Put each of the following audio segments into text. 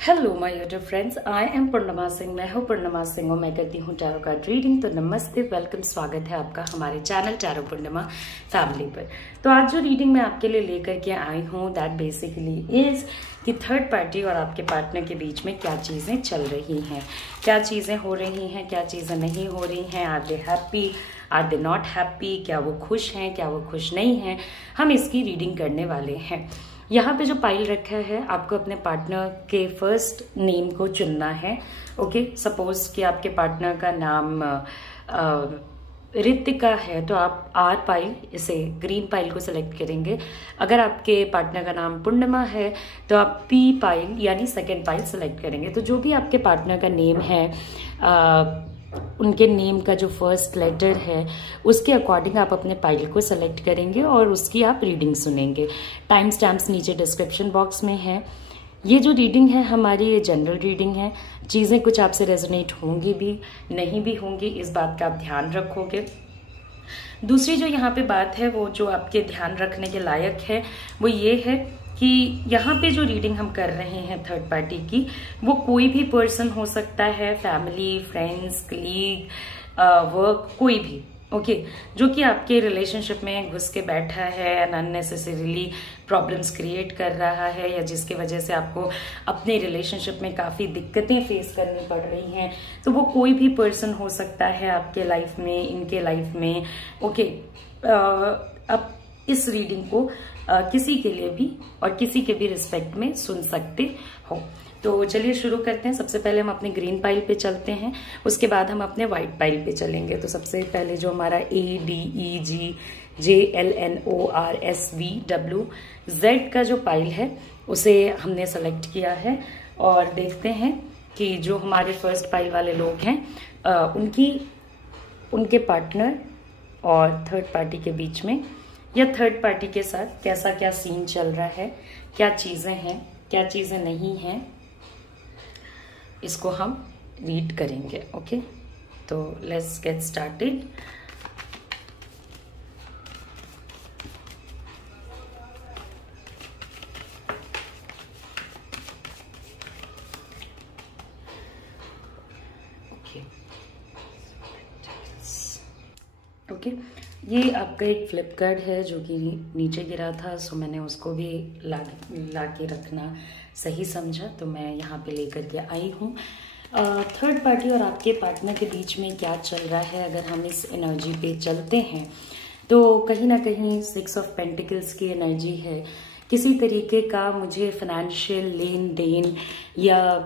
Hello my YouTube friends, I am Purnima Singh. मैं हूँ पूर्णिमा सिंह और मैं करती हूँ टैरो कार्ड रीडिंग। तो नमस्ते, वेलकम, स्वागत है आपका हमारे चैनल टैरो पूर्णिमा फैमिली पर। तो आज जो रीडिंग मैं आपके लिए लेकर के आई हूँ दैट बेसिकली इज कि थर्ड पार्टी और आपके पार्टनर के बीच में क्या चीज़ें चल रही हैं, क्या चीज़ें हो रही हैं, क्या चीज़ें नहीं हो रही हैं। Are they happy, are they not happy, क्या वो खुश हैं, क्या वो खुश नहीं हैं। हम इसकी रीडिंग करने वाले हैं। यहाँ पे जो पाइल रखा है, आपको अपने पार्टनर के फर्स्ट नेम को चुनना है। ओके, सपोज कि आपके पार्टनर का नाम ऋतिका है तो आप आर पाइल, इसे ग्रीन पाइल को सिलेक्ट करेंगे। अगर आपके पार्टनर का नाम पूर्णिमा है तो आप पी पाइल यानी सेकेंड पाइल सिलेक्ट करेंगे। तो जो भी आपके पार्टनर का नेम है, उनके नेम का जो फर्स्ट लेटर है उसके अकॉर्डिंग आप अपने पाइल को सेलेक्ट करेंगे और उसकी आप रीडिंग सुनेंगे। टाइम स्टैम्प्स नीचे डिस्क्रिप्शन बॉक्स में है। ये जो रीडिंग है हमारी, ये जनरल रीडिंग है। चीज़ें कुछ आपसे रेजोनेट होंगी भी, नहीं भी होंगी, इस बात का आप ध्यान रखोगे। दूसरी जो यहाँ पे बात है, वो जो आपके ध्यान रखने के लायक है, वो ये है कि यहाँ पे जो रीडिंग हम कर रहे हैं थर्ड पार्टी की, वो कोई भी पर्सन हो सकता है, फैमिली, फ्रेंड्स, कलीग, वर्क, कोई भी। ओके, जो कि आपके रिलेशनशिप में घुस के बैठा है एंड अननेसेसरीली प्रॉब्लम्स क्रिएट कर रहा है, या जिसकी वजह से आपको अपने रिलेशनशिप में काफ़ी दिक्कतें फेस करनी पड़ रही हैं। तो वो कोई भी पर्सन हो सकता है आपके लाइफ में, इनके लाइफ में। ओके, अब इस रीडिंग को किसी के लिए भी और किसी के भी रिस्पेक्ट में सुन सकते हो। तो चलिए शुरू करते हैं। सबसे पहले हम अपने ग्रीन पाइल पे चलते हैं, उसके बाद हम अपने व्हाइट पाइल पे चलेंगे। तो सबसे पहले जो हमारा ADEGJLNORSVWZ का जो पाइल है उसे हमने सेलेक्ट किया है और देखते हैं कि जो हमारे फर्स्ट पाइल वाले लोग हैं उनके पार्टनर और थर्ड पार्टी के बीच में या थर्ड पार्टी के साथ कैसा क्या सीन चल रहा है, क्या चीज़ें हैं, क्या चीज़ें नहीं हैं, इसको हम रीड करेंगे। ओके, तो लेट्स गेट स्टार्टेड। ओके, ये आपका एक फ्लिप कार्ड है जो कि नीचे गिरा था, सो मैंने उसको भी ला के रखना सही समझा, तो मैं यहाँ पे लेकर के आई हूँ। थर्ड पार्टी और आपके पार्टनर के बीच में क्या चल रहा है, अगर हम इस एनर्जी पे चलते हैं तो कहीं ना कहीं 6 ऑफ पेंटिकल्स की एनर्जी है। किसी तरीके का मुझे फाइनेंशियल लेन देन या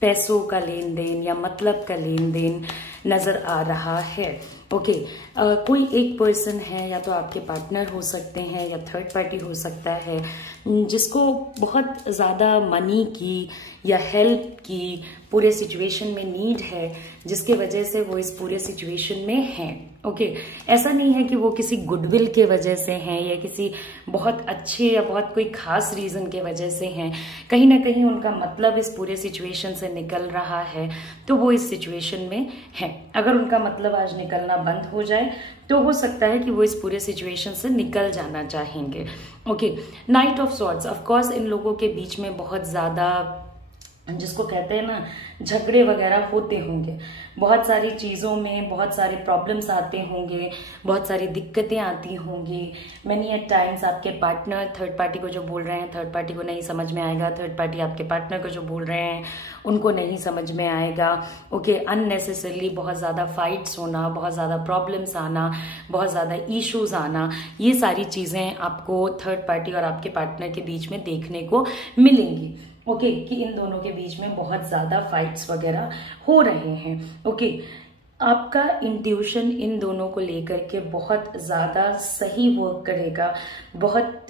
पैसों का लेन देन या मतलब का लेन देन नजर आ रहा है। ओके, कोई एक पर्सन है, या तो आपके पार्टनर हो सकते हैं या थर्ड पार्टी हो सकता है, जिसको बहुत ज़्यादा मनी की या हेल्प की पूरे सिचुएशन में नीड है, जिसके वजह से वो इस पूरे सिचुएशन में हैं। ओके, ऐसा नहीं है कि वो किसी गुडविल के वजह से हैं या किसी बहुत अच्छे या बहुत कोई खास रीजन के वजह से हैं। कहीं ना कहीं उनका मतलब इस पूरे सिचुएशन से निकल रहा है, तो वो इस सिचुएशन में हैं। अगर उनका मतलब आज निकलना बंद हो जाए तो हो सकता है कि वो इस पूरे सिचुएशन से निकल जाना चाहेंगे। Okay, night of swords, of course in लोगों के बीच में बहुत ज्यादा, जिसको कहते हैं ना, झगड़े वगैरह होते होंगे, बहुत सारी चीज़ों में बहुत सारे प्रॉब्लम्स आते होंगे, बहुत सारी दिक्कतें आती होंगी। मैनी एट टाइम्स आपके पार्टनर थर्ड पार्टी को जो बोल रहे हैं थर्ड पार्टी को नहीं समझ में आएगा, थर्ड पार्टी आपके पार्टनर को जो बोल रहे हैं उनको नहीं समझ में आएगा। ओके, अननेसेसरली बहुत ज़्यादा फाइट्स होना, बहुत ज़्यादा प्रॉब्लम्स आना, बहुत ज़्यादा इश्यूज आना, ये सारी चीज़ें आपको थर्ड पार्टी और आपके पार्टनर के बीच में देखने को मिलेंगी। ओके, कि इन दोनों के बीच में बहुत ज्यादा फाइट्स वगैरह हो रहे हैं। ओके, आपका इंट्यूशन इन दोनों को लेकर के बहुत ज्यादा सही वर्क करेगा। बहुत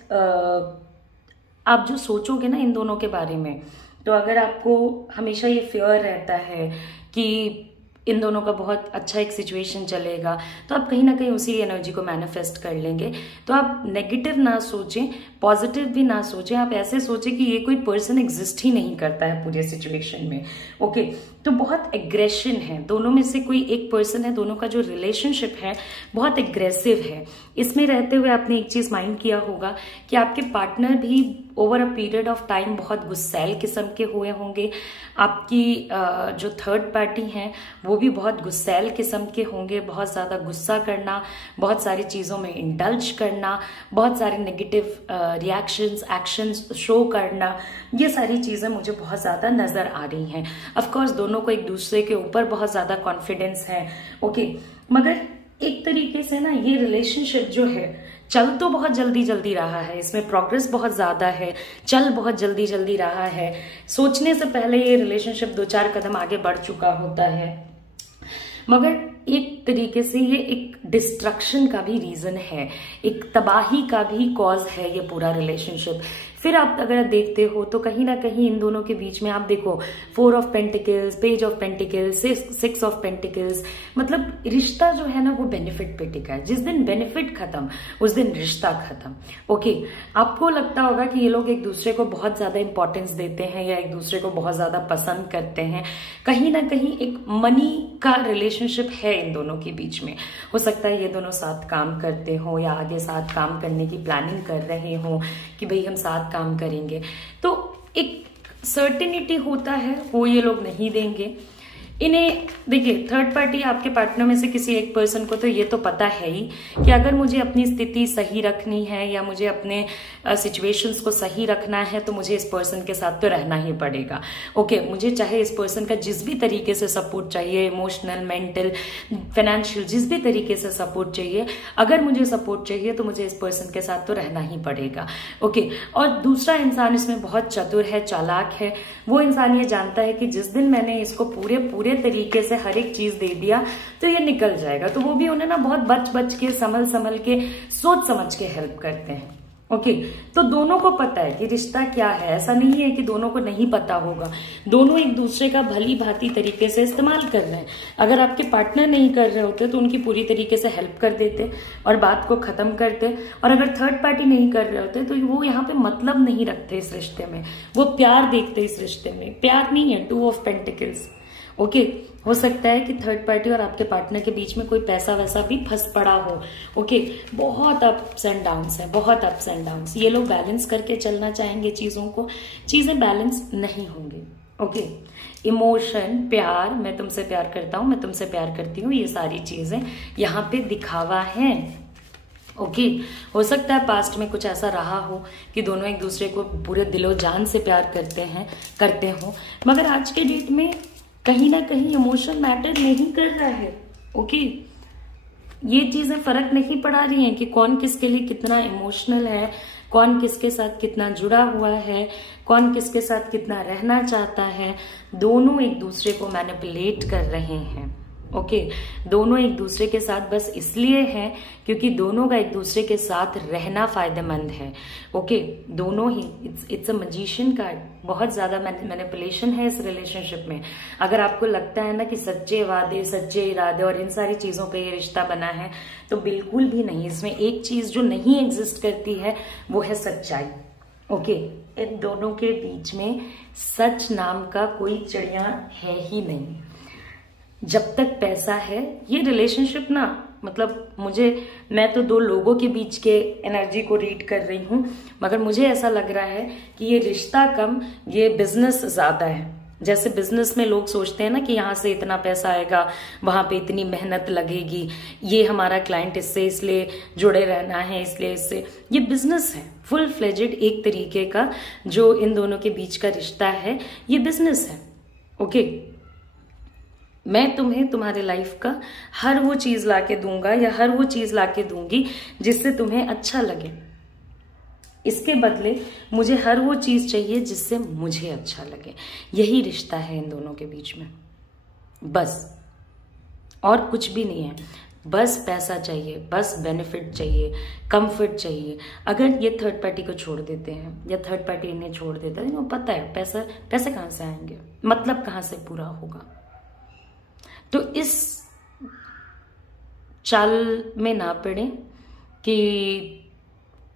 आप जो सोचोगे ना इन दोनों के बारे में, तो अगर आपको हमेशा ये फियर रहता है कि इन दोनों का बहुत अच्छा एक सिचुएशन चलेगा, तो आप कहीं ना कहीं उसी एनर्जी को मैनिफेस्ट कर लेंगे। तो आप नेगेटिव ना सोचें, पॉजिटिव भी ना सोचें, आप ऐसे सोचें कि ये कोई पर्सन एग्जिस्ट ही नहीं करता है पूरे सिचुएशन में। ओके, तो बहुत एग्रेशन है, दोनों में से कोई एक पर्सन है, दोनों का जो रिलेशनशिप है बहुत एग्रेसिव है। इसमें रहते हुए आपने एक चीज माइंड किया होगा कि आपके पार्टनर भी over a period of time बहुत गुस्सैल किस्म के हुए होंगे। आपकी जो थर्ड पार्टी हैं वो भी बहुत गुस्सैल किस्म के होंगे, बहुत ज्यादा गुस्सा करना, बहुत सारी चीजों में इंडल्ज करना, बहुत सारे नेगेटिव रिएक्शंस एक्शंस शो करना, ये सारी चीजें मुझे बहुत ज्यादा नजर आ रही हैं। ऑफ कोर्स दोनों को एक दूसरे के ऊपर बहुत ज्यादा कॉन्फिडेंस है, ओके, मगर एक तरीके से ना ये रिलेशनशिप जो है चल तो बहुत जल्दी जल्दी रहा है, इसमें प्रोग्रेस बहुत ज्यादा है, चल बहुत जल्दी जल्दी रहा है, सोचने से पहले ये रिलेशनशिप 2-4 कदम आगे बढ़ चुका होता है, मगर एक तरीके से ये एक डिस्ट्रक्शन का भी रीजन है, एक तबाही का भी कॉज है ये पूरा रिलेशनशिप। फिर आप अगर देखते हो तो कहीं ना कहीं इन दोनों के बीच में आप देखो 4 of pentacles, page of pentacles, 6 of pentacles, मतलब रिश्ता जो है ना वो बेनिफिट पे टिका है। जिस दिन बेनिफिट खत्म उस दिन रिश्ता खत्म। ओके, आपको लगता होगा कि ये लोग एक दूसरे को बहुत ज्यादा इंपॉर्टेंस देते हैं या एक दूसरे को बहुत ज्यादा पसंद करते हैं, कहीं ना कहीं एक मनी का रिलेशनशिप है इन दोनों के बीच में। हो सकता है ये दोनों साथ काम करते हो या आगे साथ काम करने की प्लानिंग कर रहे हो कि भाई हम साथ काम करेंगे, तो एक सर्टेनिटी होता है वो ये लोग नहीं देंगे इन्हें। देखिए, थर्ड पार्टी आपके पार्टनर में से किसी एक पर्सन को तो ये तो पता है ही कि अगर मुझे अपनी स्थिति सही रखनी है या मुझे अपने सिचुएशंस को सही रखना है तो मुझे इस पर्सन के साथ तो रहना ही पड़ेगा। ओके, मुझे चाहे इस पर्सन का जिस भी तरीके से सपोर्ट चाहिए, इमोशनल, मेंटल, फाइनेंशियल, जिस भी तरीके से सपोर्ट चाहिए, अगर मुझे सपोर्ट चाहिए तो मुझे इस पर्सन के साथ तो रहना ही पड़ेगा। ओके, और दूसरा इंसान इसमें बहुत चतुर है, चालाक है। वो इंसान ये जानता है कि जिस दिन मैंने इसको पूरे तरीके से हर एक चीज दे दिया तो ये निकल जाएगा, तो वो भी उन्हें ना बहुत बच के, संभल के, सोच समझ के हेल्प करते हैं। ओके, तो दोनों को पता है कि रिश्ता क्या है, ऐसा नहीं है कि दोनों को नहीं पता होगा। दोनों एक दूसरे का भली भांति तरीके से इस्तेमाल कर रहे हैं। अगर आपके पार्टनर नहीं कर रहे होते तो उनकी पूरी तरीके से हेल्प कर देते और बात को खत्म करते, और अगर थर्ड पार्टी नहीं कर रहे होते तो वो यहाँ पे मतलब नहीं रखते इस रिश्ते में, वो प्यार देखते इस रिश्ते में। प्यार नहीं है, 2 ऑफ पेंटिकल्स। ओके, हो सकता है कि थर्ड पार्टी और आपके पार्टनर के बीच में कोई पैसा वैसा भी फंस पड़ा हो। ओके, बहुत अप्स एंड डाउन्स है, बहुत अप्स एंड डाउन्स। ये लोग बैलेंस करके चलना चाहेंगे चीजों को, चीजें बैलेंस नहीं होंगी। ओके, इमोशन, प्यार, मैं तुमसे प्यार करता हूं, मैं तुमसे प्यार करती हूँ, ये सारी चीजें यहाँ पे दिखावा है। ओके, हो सकता है पास्ट में कुछ ऐसा रहा हो कि दोनों एक दूसरे को पूरे दिलो जान से प्यार करते हो, मगर आज के डेट में कहीं ना कहीं इमोशन मैटर नहीं कर रहा है। ओके, ये चीजें फर्क नहीं पड़ा रही हैं कि कौन किसके लिए कितना इमोशनल है, कौन किसके साथ कितना जुड़ा हुआ है, कौन किसके साथ कितना रहना चाहता है। दोनों एक दूसरे को मैनिपुलेट कर रहे हैं। ओके, दोनों एक दूसरे के साथ बस इसलिए हैं क्योंकि दोनों का एक दूसरे के साथ रहना फायदेमंद है। ओके, दोनों ही, इट्स अ मैजिशियन कार्ड। बहुत ज्यादा मैनिपुलेशन है इस रिलेशनशिप में। अगर आपको लगता है ना कि सच्चे वादे, सच्चे इरादे और इन सारी चीजों पे ये रिश्ता बना है, तो बिल्कुल भी नहीं। इसमें एक चीज जो नहीं एग्जिस्ट करती है वो है सच्चाई। ओके, इन दोनों के बीच में सच नाम का कोई चिड़िया है ही नहीं। जब तक पैसा है, ये रिलेशनशिप ना, मतलब मैं तो 2 लोगों के बीच के एनर्जी को रीड कर रही हूं, मगर मुझे ऐसा लग रहा है कि ये रिश्ता कम, ये बिजनेस ज्यादा है। जैसे बिजनेस में लोग सोचते हैं ना कि यहाँ से इतना पैसा आएगा, वहां पे इतनी मेहनत लगेगी, ये हमारा क्लाइंट इससे इसलिए जुड़े रहना है, इसलिए इससे, ये बिजनेस है फुल फ्लेजेड। एक तरीके का जो इन दोनों के बीच का रिश्ता है, ये बिजनेस है। ओके, मैं तुम्हें तुम्हारे लाइफ का हर वो चीज लाके दूंगा या हर वो चीज लाके दूंगी जिससे तुम्हें अच्छा लगे। इसके बदले मुझे हर वो चीज चाहिए जिससे मुझे अच्छा लगे। यही रिश्ता है इन दोनों के बीच में, बस और कुछ भी नहीं है। बस पैसा चाहिए, बस बेनिफिट चाहिए, कंफर्ट चाहिए। अगर ये थर्ड पार्टी को छोड़ देते हैं या थर्ड पार्टी इन्हें छोड़ देता है, इनको पता है पैसे कहां से आएंगे, मतलब कहां से पूरा होगा। तो इस चाल में ना पड़े कि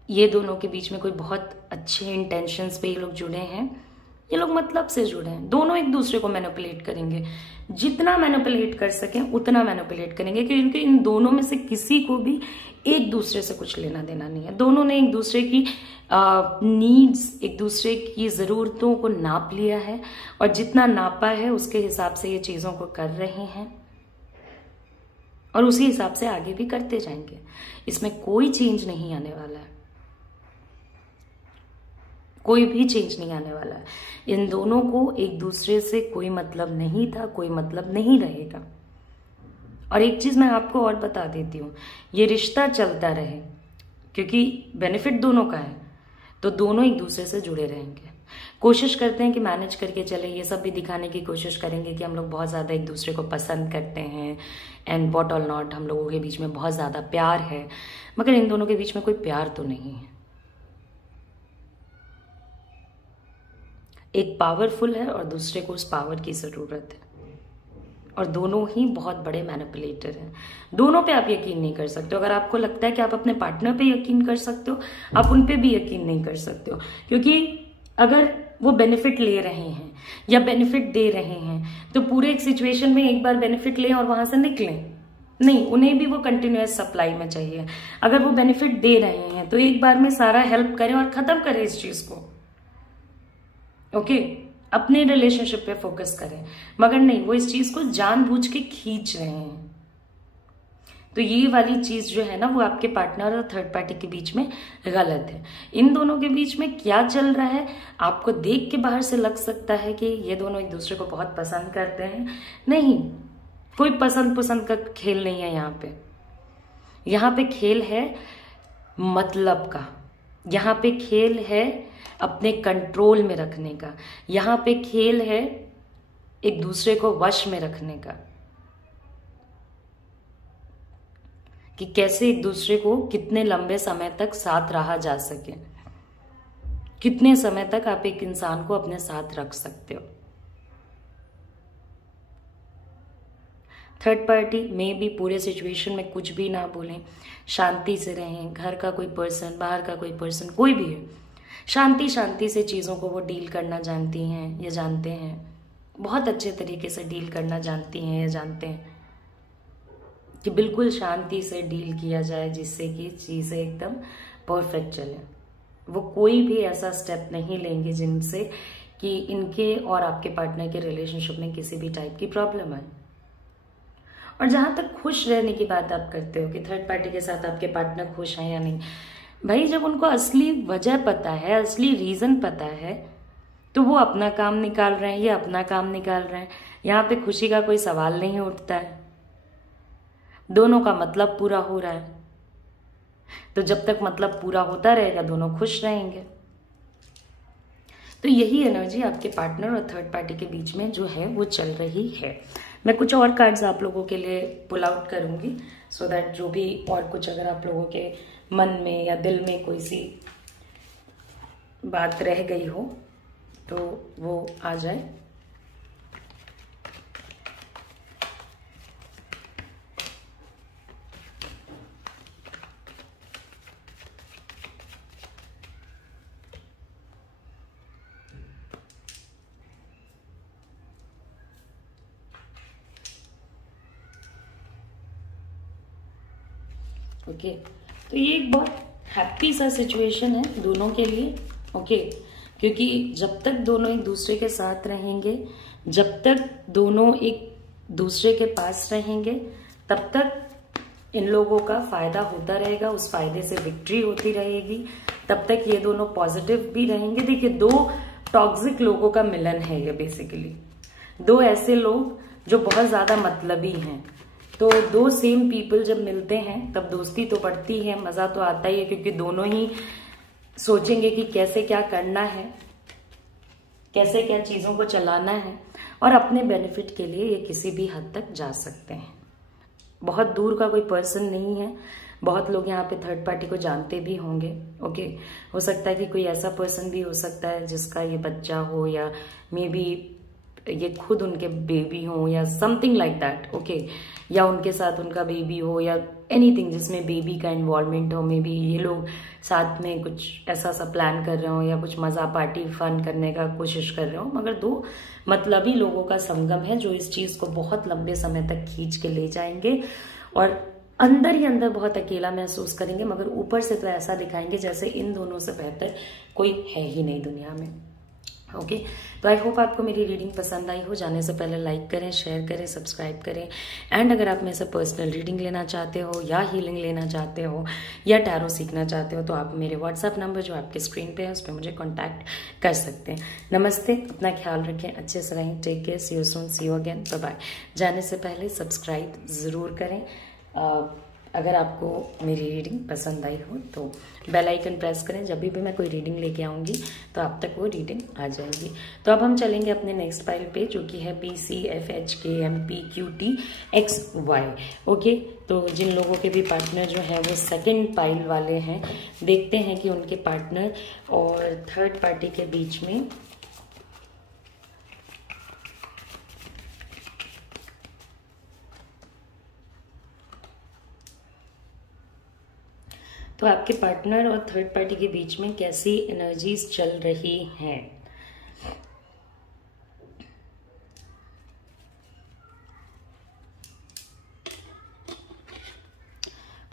ये दोनों के बीच में कोई बहुत अच्छे इंटेंशंस पे ये लोग जुड़े हैं। ये लोग मतलब से जुड़े हैं, दोनों एक दूसरे को मैनिपुलेट करेंगे, जितना मैनिपुलेट कर सकें उतना मैनिपुलेट करेंगे, क्योंकि इन दोनों में से किसी को भी एक दूसरे से कुछ लेना देना नहीं है। दोनों ने एक दूसरे की नीड्स, एक दूसरे की जरूरतों को नाप लिया है, और जितना नापा है उसके हिसाब से ये चीजों को कर रहे हैं, और उसी हिसाब से आगे भी करते जाएंगे। इसमें कोई चेंज नहीं आने वाला है, कोई भी चेंज नहीं आने वाला है। इन दोनों को एक दूसरे से कोई मतलब नहीं था, कोई मतलब नहीं रहेगा। और एक चीज मैं आपको और बता देती हूँ, ये रिश्ता चलता रहे क्योंकि बेनिफिट दोनों का है, तो दोनों एक दूसरे से जुड़े रहेंगे। कोशिश करते हैं कि मैनेज करके चले, ये सब भी दिखाने की कोशिश करेंगे कि हम लोग बहुत ज्यादा एक दूसरे को पसंद करते हैं एंड व्हाट ऑल नॉट, हम लोगों के बीच में बहुत ज्यादा प्यार है, मगर इन दोनों के बीच में कोई प्यार तो नहीं है। एक पावरफुल है और दूसरे को उस पावर की जरूरत है, और दोनों ही बहुत बड़े मैनिपुलेटर हैं। दोनों पे आप यकीन नहीं कर सकते हो। अगर आपको लगता है कि आप अपने पार्टनर पे यकीन कर सकते हो, आप उन पे भी यकीन नहीं कर सकते हो, क्योंकि अगर वो बेनिफिट ले रहे हैं या बेनिफिट दे रहे हैं तो पूरे एक सिचुएशन में एक बार बेनिफिट लें और वहां से निकलें नहीं, उन्हें भी वो कंटिन्यूअस सप्लाई में चाहिए। अगर वो बेनिफिट दे रहे हैं तो एक बार में सारा हेल्प करें और खत्म करें इस चीज को, ओके अपने रिलेशनशिप पे फोकस करें। मगर नहीं, वो इस चीज को जानबूझ के खींच रहे हैं। तो ये वाली चीज जो है ना, वो आपके पार्टनर और थर्ड पार्टी के बीच में गलत है। इन दोनों के बीच में क्या चल रहा है, आपको देख के बाहर से लग सकता है कि ये दोनों एक दूसरे को बहुत पसंद करते हैं। नहीं, कोई पसंद का खेल नहीं है यहाँ पे। यहाँ पे खेल है मतलब का, यहाँ पे खेल है अपने कंट्रोल में रखने का, यहाँ पे खेल है एक दूसरे को वश में रखने का, कि कैसे एक दूसरे को कितने लंबे समय तक साथ रहा जा सके, कितने समय तक आप एक इंसान को अपने साथ रख सकते हो। थर्ड पार्टी में भी पूरे सिचुएशन में कुछ भी ना बोलें, शांति से रहें। घर का कोई पर्सन, बाहर का कोई पर्सन, कोई भी है, शांति से चीज़ों को वो डील करना जानती हैं या जानते हैं, बहुत अच्छे तरीके से डील करना जानती हैं या जानते हैं, कि बिल्कुल शांति से डील किया जाए जिससे कि चीज़ें एकदम परफेक्ट चले। वो कोई भी ऐसा स्टेप नहीं लेंगे जिनसे कि इनके और आपके पार्टनर के रिलेशनशिप में किसी भी टाइप की प्रॉब्लम आए। और जहां तक खुश रहने की बात आप करते हो कि थर्ड पार्टी के साथ आपके पार्टनर खुश हैं या नहीं, भाई जब उनको असली वजह पता है, असली रीजन पता है, तो वो अपना काम निकाल रहे हैं, ये अपना काम निकाल रहे हैं। यहाँ पे खुशी का कोई सवाल नहीं उठता है, दोनों का मतलब पूरा हो रहा है। तो जब तक मतलब पूरा होता रहेगा दोनों खुश रहेंगे। तो यही एनर्जी आपके पार्टनर और थर्ड पार्टी के बीच में जो है वो चल रही है। मैं कुछ और कार्ड्स आप लोगों के लिए पुल आउट करूंगी, सो दैट जो भी और कुछ अगर आप लोगों के मन में या दिल में कोई सी बात रह गई हो तो वो आ जाए। ओके, तो ये एक बहुत हैप्पी सा सिचुएशन है दोनों के लिए। ओके, क्योंकि जब तक दोनों एक दूसरे के साथ रहेंगे, जब तक दोनों एक दूसरे के पास रहेंगे, तब तक इन लोगों का फायदा होता रहेगा, उस फायदे से विक्ट्री होती रहेगी। तब तक ये दोनों पॉजिटिव भी रहेंगे। देखिए, दो टॉक्सिक लोगों का मिलन है ये बेसिकली, दो ऐसे लोग जो बहुत ज्यादा मतलबी हैं। तो दो सेम पीपल जब मिलते हैं तब दोस्ती तो बढ़ती है, मजा तो आता ही है, क्योंकि दोनों ही सोचेंगे कि कैसे क्या करना है, कैसे क्या चीजों को चलाना है, और अपने बेनिफिट के लिए ये किसी भी हद तक जा सकते हैं। बहुत दूर का कोई पर्सन नहीं है, बहुत लोग यहाँ पे थर्ड पार्टी को जानते भी होंगे। ओके, हो सकता है कि कोई ऐसा पर्सन भी हो सकता है जिसका ये बच्चा हो, या मे बी ये खुद उनके बेबी हो, या समथिंग लाइक दैट। ओके, या उनके साथ उनका बेबी हो, या एनीथिंग जिसमें बेबी का इन्वॉल्वमेंट हो, मे बी ये लोग साथ में कुछ ऐसा सा प्लान कर रहे हो या कुछ मजा पार्टी फन करने का कोशिश कर रहे हो, मगर दो मतलबी लोगों का संगम है जो इस चीज को बहुत लंबे समय तक खींच के ले जाएंगे और अंदर ही अंदर बहुत अकेला महसूस करेंगे, मगर ऊपर से तो ऐसा दिखाएंगे जैसे इन दोनों से बेहतर कोई है ही नहीं दुनिया में। ओके, तो आई होप आपको मेरी रीडिंग पसंद आई हो। जाने से पहले लाइक करें, शेयर करें, सब्सक्राइब करें। एंड अगर आप मेरे से पर्सनल रीडिंग लेना चाहते हो या हीलिंग लेना चाहते हो या टैरो सीखना चाहते हो तो आप मेरे व्हाट्सएप नंबर जो आपके स्क्रीन पे है उस पर मुझे कॉन्टैक्ट कर सकते हैं। नमस्ते, अपना ख्याल रखें, अच्छे से रहें, take care, see you soon, see you again, bye bye. जाने से पहले सब्सक्राइब ज़रूर करें। अगर आपको मेरी रीडिंग पसंद आई हो तो बेल आइकन प्रेस करें, जब भी मैं कोई रीडिंग लेके आऊँगी तो आप तक वो रीडिंग आ जाएगी। तो अब हम चलेंगे अपने नेक्स्ट पाइल पे जो कि है PCFHKMPQTXY। ओके, तो जिन लोगों के भी पार्टनर जो है वो सेकंड पाइल वाले हैं, देखते हैं कि उनके पार्टनर और थर्ड पार्टी के बीच में तो आपके पार्टनर और थर्ड पार्टी के बीच में कैसी एनर्जीज चल रही हैं।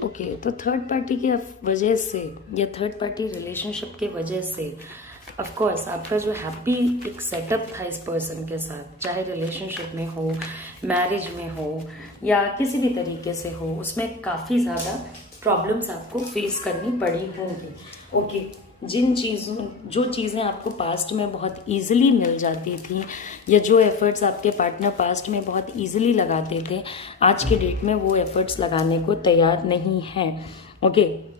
ओके, तो थर्ड पार्टी की वजह से या थर्ड पार्टी रिलेशनशिप के वजह से ऑफ कोर्स आपका जो हैप्पी एक सेटअप था इस पर्सन के साथ, चाहे रिलेशनशिप में हो, मैरिज में हो या किसी भी तरीके से हो, उसमें काफी ज्यादा प्रॉब्लम्स आपको फेस करनी पड़ी होंगी। ओके, जो चीज़ें आपको पास्ट में बहुत इजीली मिल जाती थी या जो एफर्ट्स आपके पार्टनर पास्ट में बहुत इजीली लगाते थे, आज के डेट में वो एफर्ट्स लगाने को तैयार नहीं हैं। ओके,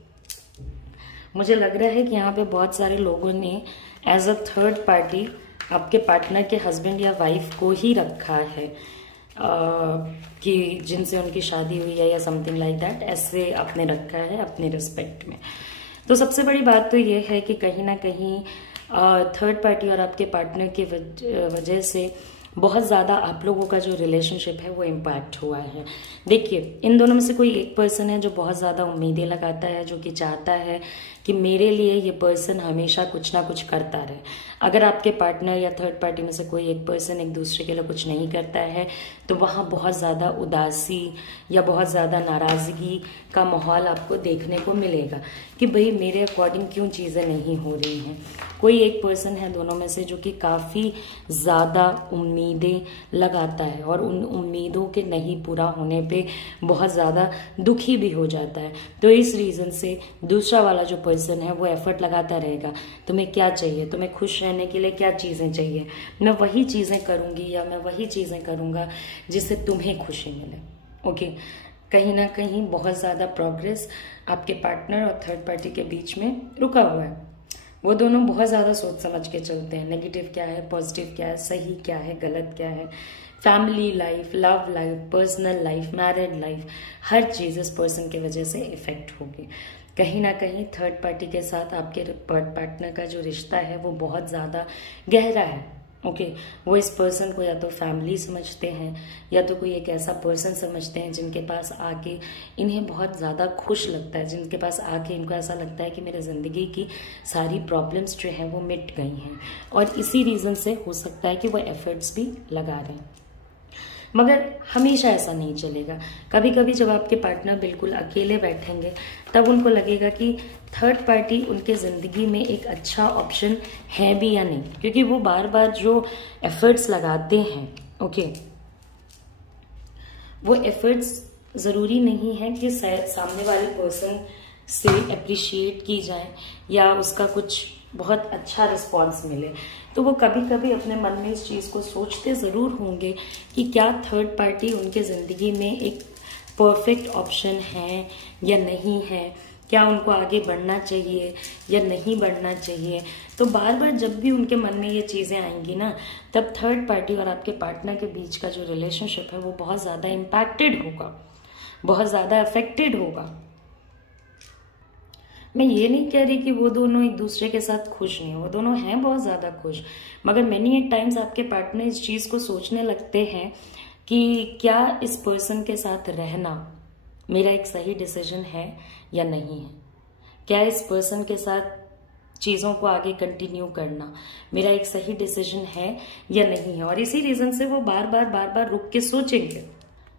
मुझे लग रहा है कि यहाँ पे बहुत सारे लोगों ने एज अ थर्ड पार्टी आपके पार्टनर के हस्बैंड या वाइफ को ही रखा है कि जिनसे उनकी शादी हुई है या समथिंग लाइक दैट, ऐसे आपने रखा है अपने रिस्पेक्ट में। तो सबसे बड़ी बात तो ये है कि कहीं ना कहीं थर्ड पार्टी और आपके पार्टनर की वजह से बहुत ज़्यादा आप लोगों का जो रिलेशनशिप है वो इम्पैक्ट हुआ है। देखिए, इन दोनों में से कोई एक पर्सन है जो बहुत ज़्यादा उम्मीदें लगाता है, जो कि चाहता है कि मेरे लिए ये पर्सन हमेशा कुछ ना कुछ करता रहे। अगर आपके पार्टनर या थर्ड पार्टी में से कोई एक पर्सन एक दूसरे के लिए कुछ नहीं करता है तो वहाँ बहुत ज़्यादा उदासी या बहुत ज़्यादा नाराज़गी का माहौल आपको देखने को मिलेगा कि भाई मेरे अकॉर्डिंग क्यों चीज़ें नहीं हो रही हैं। कोई एक पर्सन है दोनों में से जो कि काफ़ी ज़्यादा उम्मीदें लगाता है और उन उम्मीदों के नहीं पूरा होने पे बहुत ज़्यादा दुखी भी हो जाता है। तो इस रीज़न से दूसरा वाला जो पर्सन है वो एफर्ट लगाता रहेगा, तुम्हें क्या चाहिए, तुम्हें खुश रहने के लिए क्या चीज़ें चाहिए, मैं वही चीज़ें करूँगी या मैं वही चीज़ें करूँगा जिससे तुम्हें खुशी मिले। ओके, कहीं ना कहीं बहुत ज़्यादा प्रोग्रेस आपके पार्टनर और थर्ड पार्टी के बीच में रुका हुआ है। वो दोनों बहुत ज़्यादा सोच समझ के चलते हैं, नेगेटिव क्या है, पॉजिटिव क्या है, सही क्या है, गलत क्या है। Family life, love life, personal life, married life, हर चीज़ इस पर्सन की वजह से इफेक्ट होगी। कहीं ना कहीं थर्ड पार्टी के साथ आपके पार्टनर का जो रिश्ता है वो बहुत ज़्यादा गहरा है। ओके, वो इस पर्सन को या तो फैमिली समझते हैं या तो कोई एक ऐसा पर्सन समझते हैं जिनके पास आके इन्हें बहुत ज़्यादा खुश लगता है, जिनके पास आके इनको ऐसा लगता है कि मेरे ज़िंदगी की सारी प्रॉब्लम्स जो है वो मिट गई हैं, और इसी रीज़न से हो सकता है कि वो एफर्ट्स भी लगा रहे हैं। मगर हमेशा ऐसा नहीं चलेगा। कभी कभी जब आपके पार्टनर बिल्कुल अकेले बैठेंगे तब उनको लगेगा कि थर्ड पार्टी उनके ज़िंदगी में एक अच्छा ऑप्शन है भी या नहीं, क्योंकि वो बार बार जो एफर्ट्स लगाते हैं, ओके, वो एफर्ट्स ज़रूरी नहीं है कि सामने वाले पर्सन से अप्रिशिएट की जाए या उसका कुछ बहुत अच्छा रिस्पॉन्स मिले। तो वो कभी कभी अपने मन में इस चीज़ को सोचते ज़रूर होंगे कि क्या थर्ड पार्टी उनके ज़िंदगी में एक परफेक्ट ऑप्शन है या नहीं है, क्या उनको आगे बढ़ना चाहिए या नहीं बढ़ना चाहिए। तो बार बार जब भी उनके मन में ये चीज़ें आएंगी ना, तब थर्ड पार्टी और आपके पार्टनर के बीच का जो रिलेशनशिप है वो बहुत ज़्यादा इम्पैक्टेड होगा, बहुत ज़्यादा अफेक्टेड होगा। मैं ये नहीं कह रही कि वो दोनों एक दूसरे के साथ खुश नहीं, वो दोनों हैं बहुत ज़्यादा खुश, मगर मैनी टाइम्स आपके पार्टनर इस चीज़ को सोचने लगते हैं कि क्या इस पर्सन के साथ रहना मेरा एक सही डिसीजन है या नहीं है, क्या इस पर्सन के साथ चीज़ों को आगे कंटिन्यू करना मेरा एक सही डिसीजन है या नहीं है। और इसी रीज़न से वो बार बार रुक के सोचेंगे,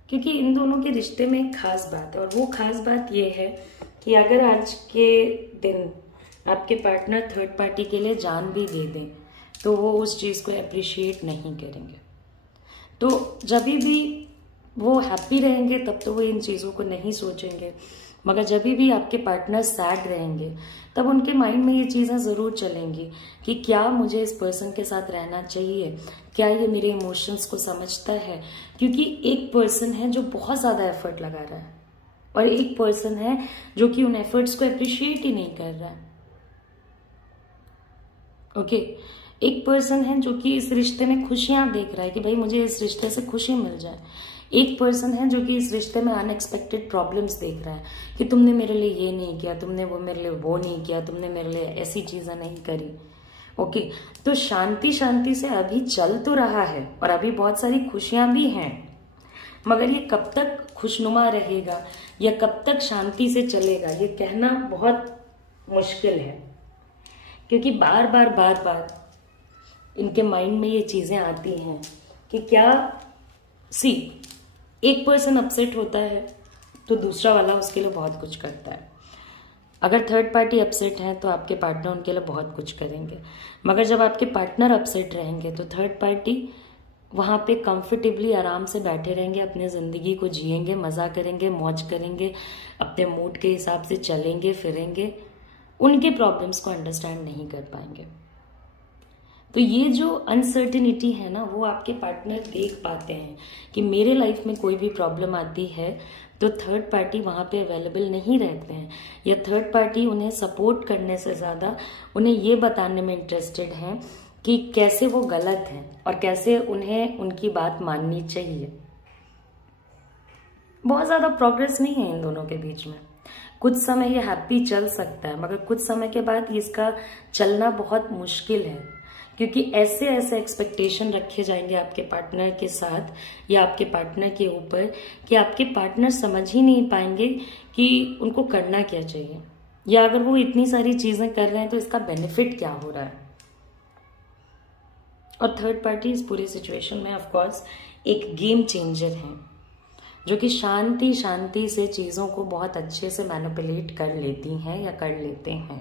क्योंकि इन दोनों के रिश्ते में एक खास बात है, और वो खास बात ये है कि अगर आज के दिन आपके पार्टनर थर्ड पार्टी के लिए जान भी दे दें तो वो उस चीज़ को अप्रिशिएट नहीं करेंगे। तो जब भी वो हैप्पी रहेंगे तब तो वो इन चीज़ों को नहीं सोचेंगे, मगर जब भी आपके पार्टनर सैड रहेंगे तब उनके माइंड में ये चीज़ें ज़रूर चलेंगी कि क्या मुझे इस पर्सन के साथ रहना चाहिए, क्या ये मेरे इमोशंस को समझता है। क्योंकि एक पर्सन है जो बहुत ज़्यादा एफर्ट लगा रहा है और एक पर्सन है जो कि उन एफर्ट्स को अप्रिशिएट ही नहीं कर रहा है। ओके, एक पर्सन है जो कि इस रिश्ते में खुशियां देख रहा है कि भाई मुझे इस रिश्ते से खुशी मिल जाए। एक पर्सन है जो कि इस रिश्ते में अनएक्सपेक्टेड प्रॉब्लम्स देख रहा है कि तुमने मेरे लिए ये नहीं किया, तुमने वो मेरे लिए वो नहीं किया, तुमने मेरे लिए ऐसी चीजें नहीं करी। ओके, तो शांति शांति से अभी चल तो रहा है और अभी बहुत सारी खुशियां भी हैं, मगर ये कब तक खुशनुमा रहेगा या कब तक शांति से चलेगा ये कहना बहुत मुश्किल है, क्योंकि बार बार इनके माइंड में ये चीजें आती हैं कि क्या एक पर्सन अपसेट होता है तो दूसरा वाला उसके लिए बहुत कुछ करता है। अगर थर्ड पार्टी अपसेट है तो आपके पार्टनर उनके लिए बहुत कुछ करेंगे, मगर जब आपके पार्टनर अपसेट रहेंगे तो थर्ड पार्टी वहाँ पे कंफर्टेबली आराम से बैठे रहेंगे, अपनी ज़िंदगी को जिएंगे, मज़ा करेंगे, मौज करेंगे, अपने मूड के हिसाब से चलेंगे फिरेंगे, उनके प्रॉब्लम्स को अंडरस्टैंड नहीं कर पाएंगे। तो ये जो अनसर्टिनिटी है ना, वो आपके पार्टनर देख पाते हैं कि मेरे लाइफ में कोई भी प्रॉब्लम आती है तो थर्ड पार्टी वहाँ पे अवेलेबल नहीं रहते हैं, या थर्ड पार्टी उन्हें सपोर्ट करने से ज़्यादा उन्हें ये बताने में इंटरेस्टेड हैं कि कैसे वो गलत हैं और कैसे उन्हें उनकी बात माननी चाहिए। बहुत ज़्यादा प्रोग्रेस नहीं है इन दोनों के बीच में। कुछ समय ये हैप्पी चल सकता है, मगर कुछ समय के बाद इसका चलना बहुत मुश्किल है, क्योंकि ऐसे ऐसे एक्सपेक्टेशन रखे जाएंगे आपके पार्टनर के साथ या आपके पार्टनर के ऊपर कि आपके पार्टनर समझ ही नहीं पाएंगे कि उनको करना क्या चाहिए, या अगर वो इतनी सारी चीजें कर रहे हैं तो इसका बेनिफिट क्या हो रहा है। और थर्ड पार्टी इस पूरी सिचुएशन में ऑफ कोर्स एक गेम चेंजर है, जो कि शांति शांति से चीजों को बहुत अच्छे से मैनिपुलेट कर लेती हैं या कर लेते हैं,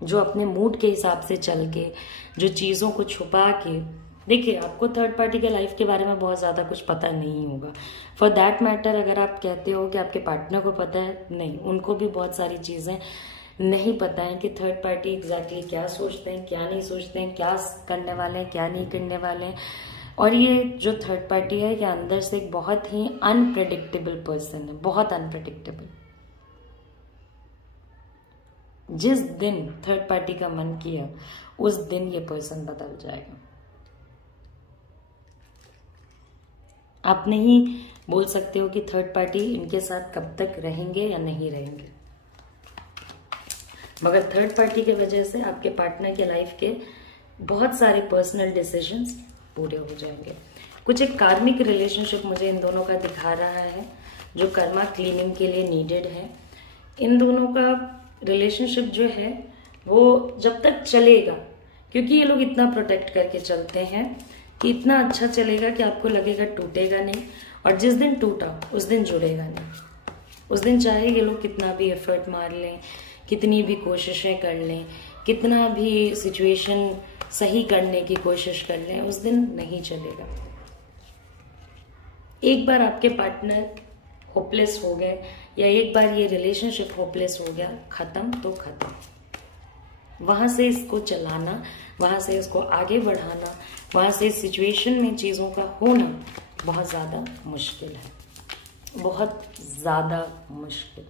जो अपने मूड के हिसाब से चल के, जो चीज़ों को छुपा के। देखिए, आपको थर्ड पार्टी के लाइफ के बारे में बहुत ज़्यादा कुछ पता नहीं होगा। फॉर दैट मैटर अगर आप कहते हो कि आपके पार्टनर को पता है, नहीं, उनको भी बहुत सारी चीज़ें नहीं पता है कि थर्ड पार्टी एग्जैक्टली क्या सोचते हैं, क्या नहीं सोचते हैं, क्या करने वाले हैं, क्या नहीं करने वाले हैं। और ये जो थर्ड पार्टी है, ये अंदर से एक बहुत ही अनप्रेडिक्टेबल पर्सन है, बहुत अनप्रेडिक्टेबल। जिस दिन थर्ड पार्टी का मन किया उस दिन ये पर्सन बदल जाएगा। आप नहीं बोल सकते हो कि थर्ड पार्टी इनके साथ कब तक रहेंगे या नहीं रहेंगे, मगर थर्ड पार्टी की वजह से आपके पार्टनर के लाइफ के बहुत सारे पर्सनल डिसीजंस पूरे हो जाएंगे। कुछ एक कार्मिक रिलेशनशिप मुझे इन दोनों का दिखा रहा है, जो कर्मा क्लीनिंग के लिए नीडेड है। इन दोनों का रिलेशनशिप जो है वो जब तक चलेगा, क्योंकि ये लोग इतना प्रोटेक्ट करके चलते हैं कि इतना अच्छा चलेगा कि आपको लगेगा टूटेगा नहीं, और जिस दिन टूटा उस दिन जुड़ेगा नहीं। उस दिन चाहे ये लोग कितना भी एफर्ट मार लें, कितनी भी कोशिशें कर लें, कितना भी सिचुएशन सही करने की कोशिश कर लें, उस दिन नहीं चलेगा। एक बार आपके पार्टनर होपलेस हो गए या एक बार ये रिलेशनशिप होपलेस हो गया, खत्म तो खत्म। वहां से इसको चलाना, वहां से इसको आगे बढ़ाना, वहां से इस सिचुएशन में चीजों का होना बहुत ज्यादा मुश्किल है, बहुत ज्यादा मुश्किल।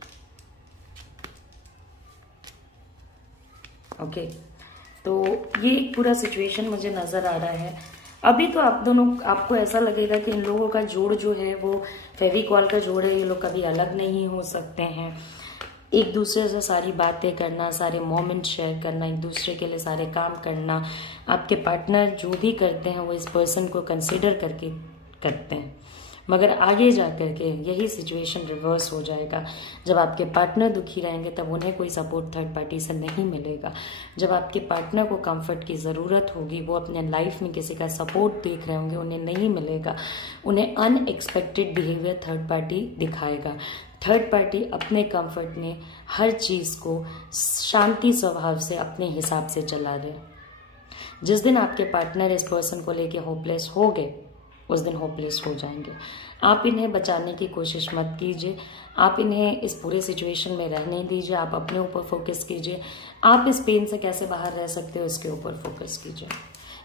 ओके, तो ये एक पूरा सिचुएशन मुझे नजर आ रहा है। अभी तो आपको ऐसा लगेगा कि इन लोगों का जोड़ जो है वो फेविकॉल का जोड़ है, ये लोग कभी अलग नहीं हो सकते हैं। एक दूसरे से सारी बातें करना, सारे मोमेंट शेयर करना, एक दूसरे के लिए सारे काम करना, आपके पार्टनर जो भी करते हैं वो इस पर्सन को कंसिडर करके करते हैं। मगर आगे जा कर के यही सिचुएशन रिवर्स हो जाएगा। जब आपके पार्टनर दुखी रहेंगे तब उन्हें कोई सपोर्ट थर्ड पार्टी से नहीं मिलेगा। जब आपके पार्टनर को कंफर्ट की ज़रूरत होगी, वो अपने लाइफ में किसी का सपोर्ट देख रहे होंगे, उन्हें नहीं मिलेगा। उन्हें अनएक्सपेक्टेड बिहेवियर थर्ड पार्टी दिखाएगा। थर्ड पार्टी अपने कंफर्ट में हर चीज़ को शांति स्वभाव से अपने हिसाब से चला रहे। जिस दिन आपके पार्टनर इस पर्सन को लेके होपलेस हो गए, उस दिन होपलेस हो जाएंगे। आप इन्हें बचाने की कोशिश मत कीजिए, आप इन्हें इस पूरे सिचुएशन में रहने दीजिए। आप अपने ऊपर फोकस कीजिए, आप इस पेन से कैसे बाहर रह सकते हो उसके ऊपर फोकस कीजिए।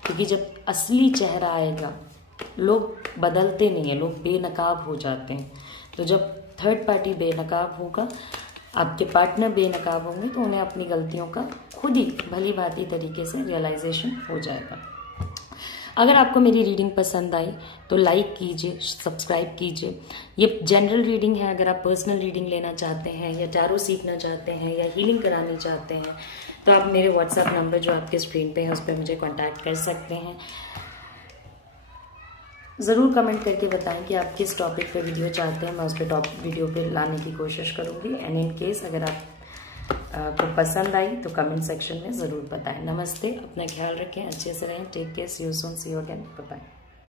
क्योंकि जब असली चेहरा आएगा, लोग बदलते नहीं है, लोग बेनकाब हो जाते हैं। तो जब थर्ड पार्टी बेनकाब होगा, आपके पार्टनर बेनकाब होंगे, तो उन्हें अपनी गलतियों का खुद ही भली भांति तरीके से रियलाइजेशन हो जाएगा। अगर आपको मेरी रीडिंग पसंद आई तो लाइक कीजिए, सब्सक्राइब कीजिए। ये जनरल रीडिंग है। अगर आप पर्सनल रीडिंग लेना चाहते हैं या टैरो सीखना चाहते हैं या हीलिंग करानी चाहते हैं तो आप मेरे व्हाट्सएप नंबर जो आपके स्क्रीन पे है उस पर मुझे कांटेक्ट कर सकते हैं। ज़रूर कमेंट करके बताएं कि आप किस टॉपिक पे वीडियो चाहते हैं, मैं उस पर वीडियो पे लाने की कोशिश करूँगी। एंड इन केस अगर आपको पसंद आई तो कमेंट सेक्शन में ज़रूर बताएं। नमस्ते, अपना ख्याल रखें, अच्छे से रहें, take care, see you soon, see you again, bye bye.